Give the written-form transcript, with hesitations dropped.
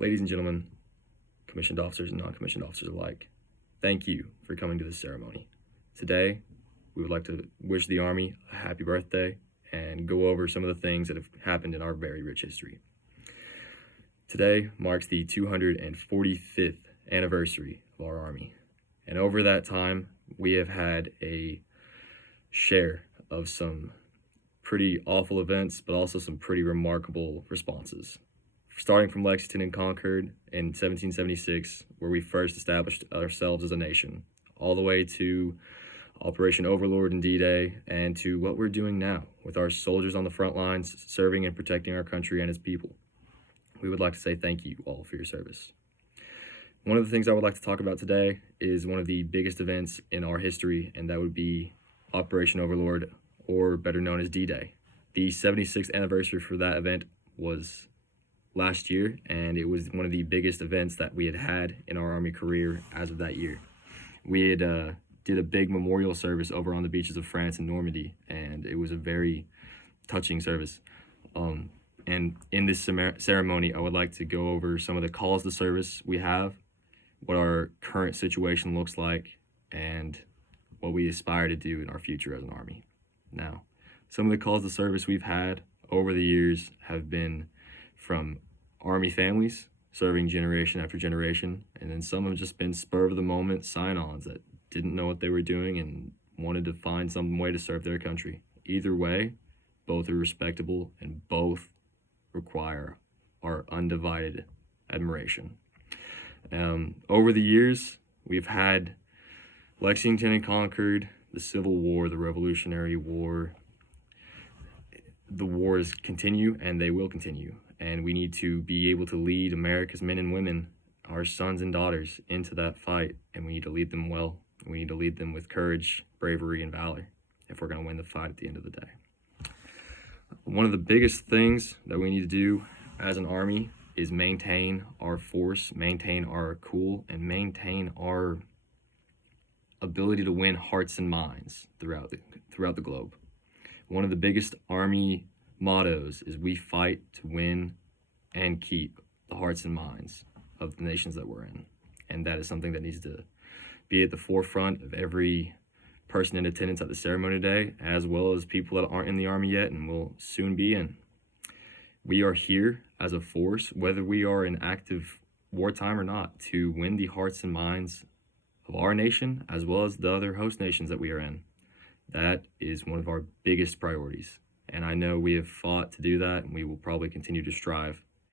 Ladies and gentlemen, commissioned officers and non-commissioned officers alike, thank you for coming to this ceremony. Today, we would like to wish the Army a happy birthday and go over some of the things that have happened in our very rich history. Today marks the 245th anniversary of our Army, and over that time, we have had a share of some pretty awful events, but also some pretty remarkable responses. Starting from Lexington and Concord in 1776, where we first established ourselves as a nation, all the way to Operation Overlord and D-Day, and to what we're doing now with our soldiers on the front lines serving and protecting our country and its people. We would like to say thank you all for your service. One of the things I would like to talk about today is one of the biggest events in our history, and that would be Operation Overlord, or better known as D-Day. The 76th anniversary for that event was last year, and it was one of the biggest events that we had in our Army career as of that year. We had did a big memorial service over on the beaches of France and Normandy, and it was a very touching service. And in this ceremony, I would like to go over some of the calls to service we have, what our current situation looks like, and what we aspire to do in our future as an Army. Now, some of the calls to service we've had over the years have been from Army families serving generation after generation, and then some have just been spur of the moment sign-ons that didn't know what they were doing and wanted to find some way to serve their country. Either way, both are respectable and both require our undivided admiration. Over the years, we've had Lexington and Concord, the Civil War, the Revolutionary War. The wars continue, and they will continue. And we need to be able to lead America's men and women, our sons and daughters, into that fight. And we need to lead them well. We need to lead them with courage, bravery, and valor if we're going to win the fight at the end of the day. One of the biggest things that we need to do as an Army is maintain our force, maintain our cool, and maintain our ability to win hearts and minds throughout the globe. One of the biggest Army mottos is we fight to win and keep the hearts and minds of the nations that we're in. And that is something that needs to be at the forefront of every person in attendance at the ceremony today, as well as people that aren't in the Army yet and will soon be in. We are here as a force, whether we are in active wartime or not, to win the hearts and minds of our nation as well as the other host nations that we are in. That is one of our biggest priorities. And I know we have fought to do that, and we will probably continue to strive